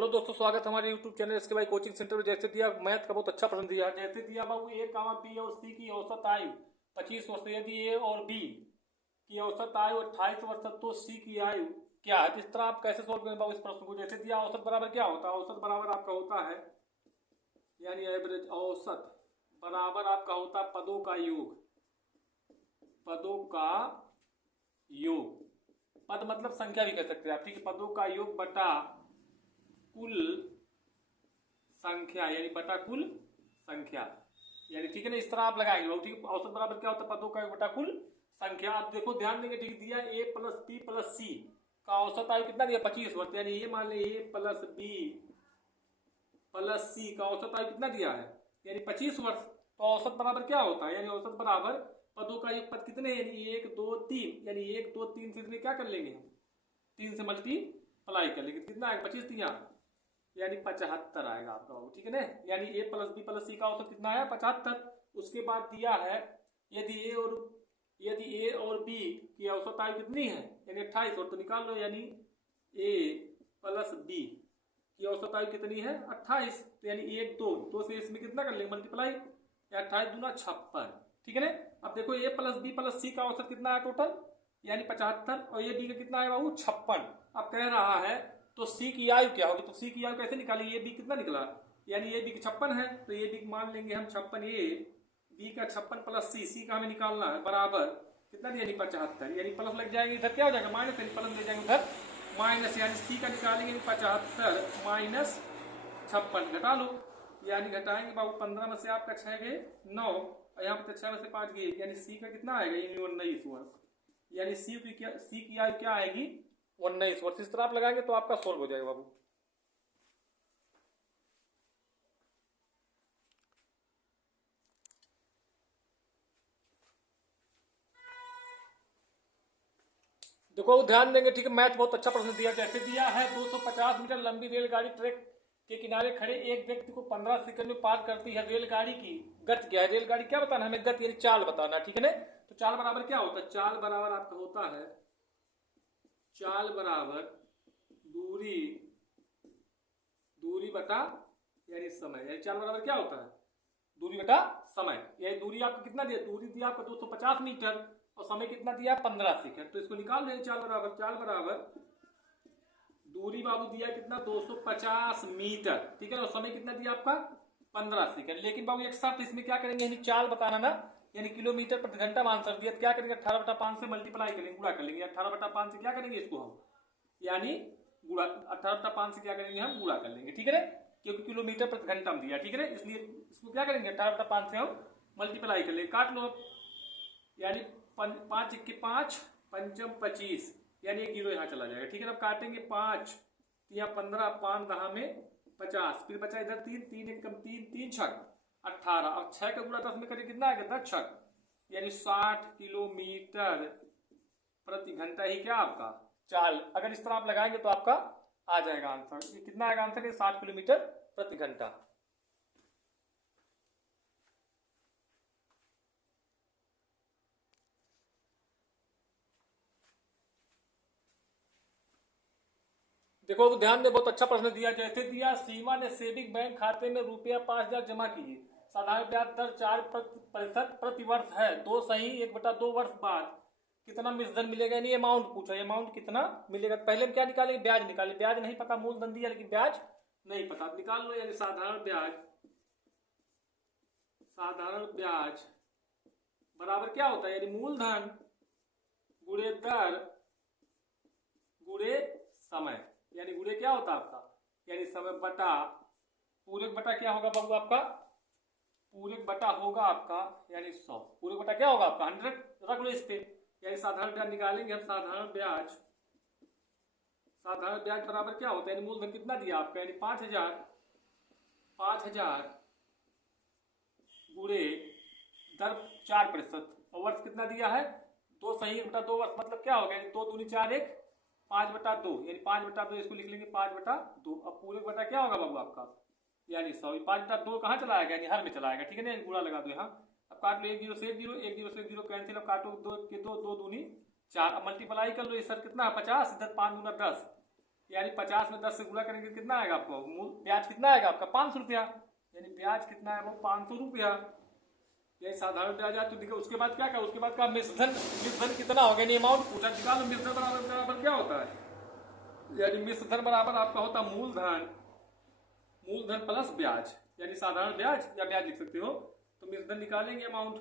Hello दोस्तों, स्वागत है हमारे यूट्यूब चैनल इसके भाई कोचिंग सेंटर में। जैसे दिया मैथ का बहुत अच्छा प्रश्न दिया, जैसे दिया बाबू ए कामा बी और सी की औसत आयु 25 वर्ष, यदि ए और बी की औसत आयु 28 वर्ष है तो सी की आयु क्या है। इस तरह आप कैसे सोल्व करें बाबू इस प्रश्न को। जैसे दिया औसत बराबर क्या होता है, औसत बराबर आपका होता है यानी एवरेज, औसत बराबर आपका होता है पदों का योग, पदों का योग, पद मतलब संख्या भी कह सकते हैं आप, ठीक है। पदों का योग बटा कुल संख्या यानी बटा कुल संख्या, यानी ठीक है ना। इस तरह आप लगाएंगे ठीक है। औसत बराबर क्या होता है, पदों का योग बटा कुल संख्या। आप देखो ध्यान देंगे, ठीक दिया ए प्लस बी प्लस सी का औसत आयु कितना दिया 25 वर्ष, यानी ये मान ली ए प्लस बी प्लस सी का औसत आयु कितना दिया है यानी 25 वर्ष। तो औसत बराबर क्या होता है, यानी औसत बराबर पदों का योग पद कितने, यानी 1 2 3, यानी 1 2 3 से क्या कर लेंगे हम, 3 से मल्टीप्लाई कर लेंगे, कितना आएगा 25 3 यानी 75 आएगा आपका, ठीक है ना। यानी ए प्लस बी प्लस सी का औसत कितना है 75। उसके बाद दिया है यदि ए और बी की औसत आयु कितनी है यानी 28 और, तो निकाल लो, यानी ए प्लस बी की औसत आयु कितनी है 28, तो यानी 1 2 से इसमें कितना कर लेंगे मल्टीप्लाई, 28 दूना 56, ठीक है ना। अब देखो ए प्लस बी प्लस सी का औसत कितना है टोटल यानी 75 और ये बी का कितना है बाबू 56। अब कह रहा है तो सी की आयु क्या होगी, तो सी की आयु कैसे निकाली, ये बी कितना निकला यानी ये बी 56 है, तो ये बी मान लेंगे हम 56, ये बी का 56 प्लस सी का हमें निकालना है बराबर कितना यानी 75, यानी प्लस लग जाएंगे इधर क्या हो जाएगा माइनस, यानी प्लस ले जाएंगे उधर माइनस, यानी सी का निकालेंगे 75 माइनस 56 घटा लो, यानी घटाएंगे बाबू 15 में से आपका 6 गए 9 और यहाँ पे 6 में से 5 गए, यानी सी का कितना आएगा यानी 19 वर्ष, यानी सी की आयु क्या आएगी 19 वर्ष। इस तरह आप लगाएंगे तो आपका सोल्व हो जाएगा बाबू। देखो ध्यान देंगे, ठीक है। मैथ बहुत अच्छा प्रश्न दिया, जैसे दिया है 250 मीटर लंबी रेलगाड़ी ट्रैक के किनारे खड़े एक व्यक्ति को 15 सेकंड में पार करती है। रेलगाड़ी की गति क्या है, रेलगाड़ी क्या बताना हमें, गति यानी चाल बताना, ठीक है ना। तो चाल बराबर क्या होता है, चाल बराबर आपका होता है चाल बराबर दूरी बटा यानी समय, यानी चाल बराबर क्या होता है दूरी बटा समय। यानी दूरी आपको कितना दिया, दूरी दिया आपको 250 मीटर और समय कितना दिया 15 सेकंड, तो इसको निकाल देंगे। चाल बराबर दूरी बाबू दिया कितना 250 मीटर, ठीक है, और समय कितना दिया आपका 15 सेकंड। लेकिन बाबू एक साथ इसमें क्या करेंगे, यानी चाल बताना ना, यानी किलोमीटर प्रति घंटा में आंसर दिया, क्या करेंगे 18/5 से मल्टीप्लाई करेंगे, गुणा कर लेंगे। 18/5 से क्या करेंगे इसको हम, यानी गुणा 18/5 से क्या करेंगे हम गुणा कर लेंगे, ठीक है ना, क्योंकि किलोमीटर प्रति घंटा में दिया, ठीक है ना, इसलिए इसको क्या करेंगे 18/5 से हम मल्टीप्लाई कर लेंगे। काट लो, यानी 5 1 5 पंचम 25, यानी एक जीरो यहाँ चला जाएगा, ठीक है। अब काटेंगे 5 3 15 5 10 में 50, फिर बचा इधर 3 3 1 कम 3 3 6 18, अब 6 का गुणा 10 में करें कितना आएगा 10 6, यानी 60 किलोमीटर प्रति घंटा ही क्या आपका चाल। अगर इस तरह आप लगाएंगे तो आपका आ जाएगा आंसर, ये कितना आएगा आंसर, ये 60 किलोमीटर प्रति घंटा। देखो ध्यान दे, बहुत अच्छा प्रश्न दिया, जैसे दिया सीमा ने सेविंग बैंक खाते में रुपया 5000 जमा किए, साधारण ब्याज दर 4% प्रति वर्ष है, 2 सही 1/2 वर्ष बाद कितना मूलधन मिलेगा, यानी अमाउंट पूछा, अमाउंट कितना मिलेगा। पहले हम क्या निकालेंगे, ब्याज निकालेंगे, ब्याज नहीं पता, मूलधन दिया लेकिन ब्याज नहीं पता, निकाल लो, यानी साधारण ब्याज बराबर क्या होता है, यानी मूलधन गुणे दर गुणे समय, यानी गुणे क्या होता है आपका, यानी समय बटा पूरक बटा क्या होगा बाबू आपका, पूरक बटा होगा आपका यानी 100, पूरक बटा क्या होगा आपका 100 रख लो इस पे, यानी साधारण ब्याज निकालेंगे हम, साधारण ब्याज बराबर क्या होता है, यानी मूलधन कितना दिया आपका, यानी 5000 गुणे दर 4%, और वर्ष कितना दिया है 2 सही 1/2 वर्ष, मतलब क्या होगा, यानी 2 दूनी 4 1 5/2, यानी 5/2 इसको लिख लेंगे 5/2। अब पूरे बटा क्या होगा बाबू आपका यानी 100, 5/2 कहाँ चला आएगा यानी हर में चला आएगा, ठीक है ना, गुणा लगा दो यहाँ। अब काट लो 1 0 से 1 0 1 0 से 1 0 कैंसिल, अब काटो 2 के 2 2 दूनी 4, अब मल्टीप्लाई कर लो, ये सर कितना है 50, इधर 5 दूना 10, यानी 50 में 10 से गुणा करेंगे कितना आएगा आपको, ब्याज कितना आएगा आपका 500 रुपया, यानी ब्याज कितना है वो 500 रुपया। यही साधारण ब्याज है। तो देखो उसके बाद क्या उसके बाद का मिश्रधन कितना हो गया, अमाउंट पूछा, निकालो मिश्रधन बराबर क्या होता है, यानी मिश्रधन बराबर आपका होता मूलधन प्लस ब्याज, यानी साधारण ब्याज या ब्याज लिख सकते हो। तो मिश्रधन निकालेंगे अमाउंट,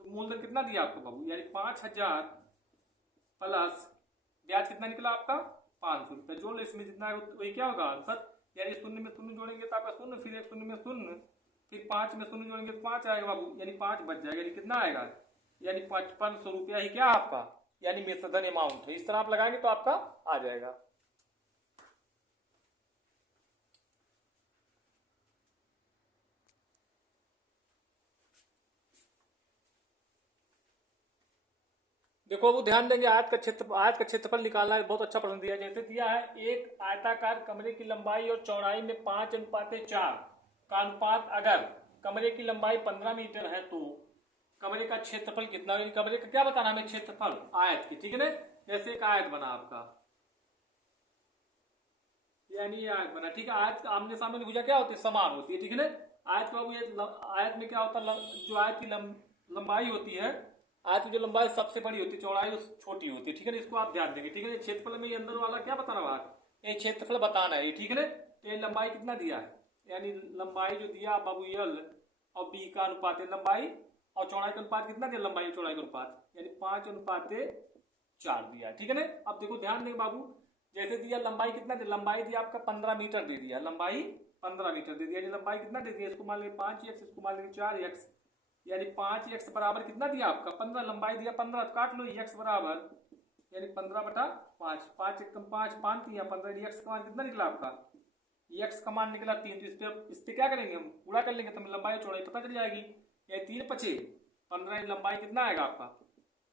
तो मूलधन कितना दिया आपको बाबू, यानी 5000 प्लस ब्याज कितना निकला आपका 500 रुपया। जोड़ लो इसमें जितना है वही क्या होगा आंसर, यानी शून्य में शून्य जोड़ेंगे तो आपका शून्य, फिर एक शून्य में शून्य, फिर 5 में शून्य जोड़ेंगे तो 5 आएगा बाबू, यानी 5 बच जाएगा, यानी कितना आएगा, यानी 5500 रुपया ही क्या आपका, यानी मिश्रधन अमाउंट है। इस तरह आप लगाएंगे तो आपका आ जाएगा। देखो वो ध्यान देंगे, आयत का क्षेत्रफल निकालना है, बहुत अच्छा प्रश्न दिया। जैसे दिया है एक आयताकार कमरे की लंबाई और चौड़ाई में 5:4 का अनुपात, अगर कमरे की लंबाई 15 मीटर है तो कमरे का क्षेत्रफल कितना, कमरे का क्या बताना हमें, क्षेत्रफल आयत की, ठीक है ना। जैसे एक आयत बना आपका, यानी ये आयत बना, ठीक है। आयत का आमने सामने की भुजा क्या होती है, समान होती है, ठीक है ना। आयत का आयत में क्या होता है, जो आयत की लंबाई होती है, आयत की जो लंबाई सबसे बड़ी होती है, चौड़ाई छोटी होती है, ठीक है ना। इसको आप ध्यान देंगे, ठीक है। क्षेत्रफल में ये अंदर वाला क्या बताना भाग, ये क्षेत्रफल बताना है, ठीक है ना। तो ये लंबाई कितना दिया है, यानी लंबाई जो दिया बाबू यल और बी का अनुपात है, लंबाई और चौड़ाई का अनुपात कितना दिया, लंबाई और चौड़ाई का अनुपात, यानी 5:4 दिया, ठीक है ना। अब देखो ध्यान देंगे बाबू, जैसे दिया लंबाई कितना दिया, लंबाई दिया आपका 15 मीटर दे दिया, लंबाई 15 मीटर दे दिया, यानी लंबाई कितना दे दिया, इसको मान लीजिए 5x, इसको मान लीजिए 4x, यानी 5x बराबर कितना दिया आपका 15, लंबाई दिया 15, काट लो x बराबर, यानी 15/5, 5 × 5 5 दिया 15, x का मान कितना निकला आपका, x का मान निकला 3। तो इस पे क्या करेंगे हम, गुणा कर लेंगे, तो हमें लंबाई चौड़ाई पता चल जाएगी। यानी 3 × 5 = 15, लंबाई कितना आएगा आपका,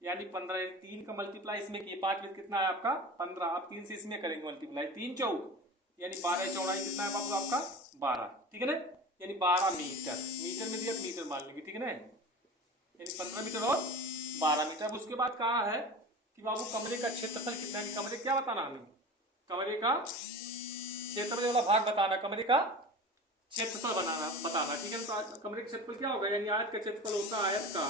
यानी 15, 3 का मल्टीप्लाई इसमें किए 5 में कितना है आपका 15, आप 3 से इसमें करेंगे मल्टीप्लाई, 3 × 4 यानी 12, चौड़ाई कितना है बाबू आपका 12, ठीक है ना, यानी 12 मीटर, मीटर में दिया तो मीटर मान लेंगे, ठीक है ना, यानी 15 मीटर और 12 मीटर। अब उसके बाद कहा है कि बाबू कमरे का क्षेत्रफल कितना है, कमरे क्या बताना हमें, कमरे का क्षेत्रफल वाला भाग बताना, कमरे का क्षेत्रफल बताना, ठीक है। तो कमरे का क्षेत्रफल क्या होगा, यानी आयत का क्षेत्रफल होता है, आयत का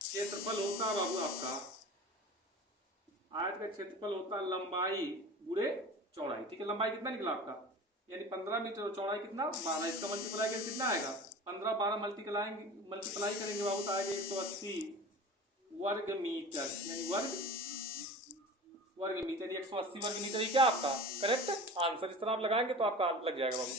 क्षेत्रफल होता है बाबू आपका, आयत का क्षेत्रफल होता लंबाई गुणे चौड़ाई, ठीक है। लंबाई कितना निकला आपका, यानी 15 मीटर और चौड़ाई कितना 12, इसका मल्टीप्लाई करेंगे कितना आएगा 15, 12 मल्टीप्लाई करेंगे बाबू तो आएगा 180 वर्ग मीटर, यानी वर्ग मीटर, 180 वर्ग मीटर, ये क्या आपका करेक्ट आंसर। इस तरह आप लगाएंगे तो आपका लग जाएगा बाबू।